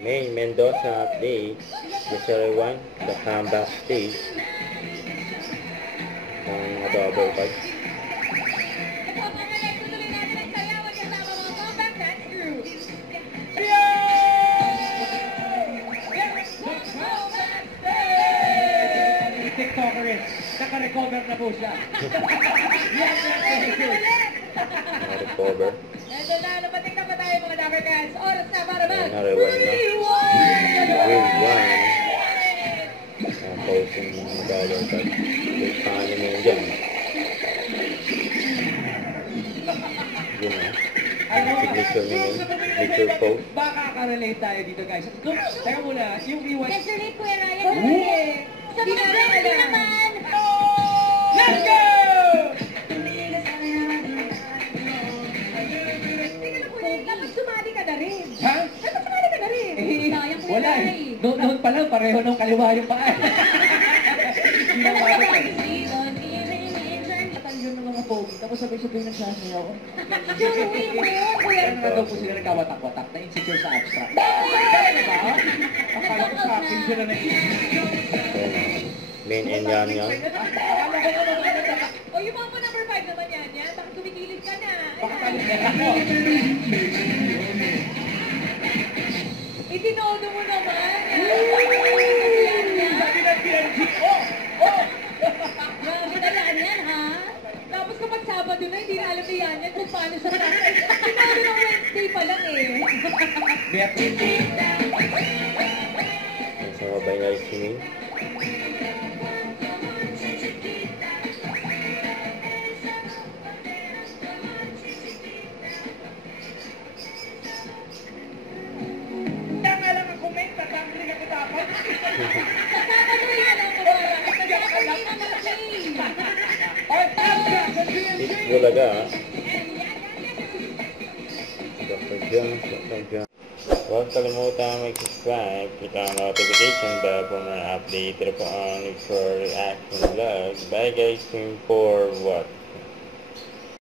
Main Mendoza update, Desiree 1, the comeback stage ng double fight. TikToker rin, naka-recover na po siya. Naka-recover. Ito na, napatik na pa tayo mga Dapper Cats. Oras na para mag Na-rewind na. Rewind. Ang posing ng double fight. Yung paano mo yun dyan. Yun na. Signature mo yun. Signature pose. Baka ka-relate tayo dito guys. Teka muna, yung rewind. Let's relate Kuya Ryan. Sa mga friends naman. Let's go! Dapat sumali ka na rin. Ha? Dapat sumali ka na rin. Sayang Kuya Wala Ray. eh. Noon pa lang, pareho nung kaliwa yung paa. Ginawa ko eh. Yun ng mga pogi. Tapos sabay-sabay nagsasayaw ako. Suruin mo yun, Kuya Kaya na daw po sila nagkawatak-watak na insecure sa abstract. Diba? Akala ko sa akin sila na Main and yan yan. O yung mga number 5 naman yan. Bakit kumikilid ka na? Baka tayo na ako. Itinodo mo naman. Sabi ng PNG, oh! Grabe na yan, ha? Tapos kapag Sabado na, hindi na alam ni yan kung paano siya tatay. Itinodo ng Wednesday pa lang eh. Sa mabay na si Main. Kaya lang ang comment, tatangling ako dapat. Sa Sabado yan ang mabara. At nagkakaroon ng It's Bulaga. Dr. Jones, Dr. Jones. Huwag kalimutan mag-subscribe, click ang notification bell for more update po on for reaction vlog. Bye guys, team for what?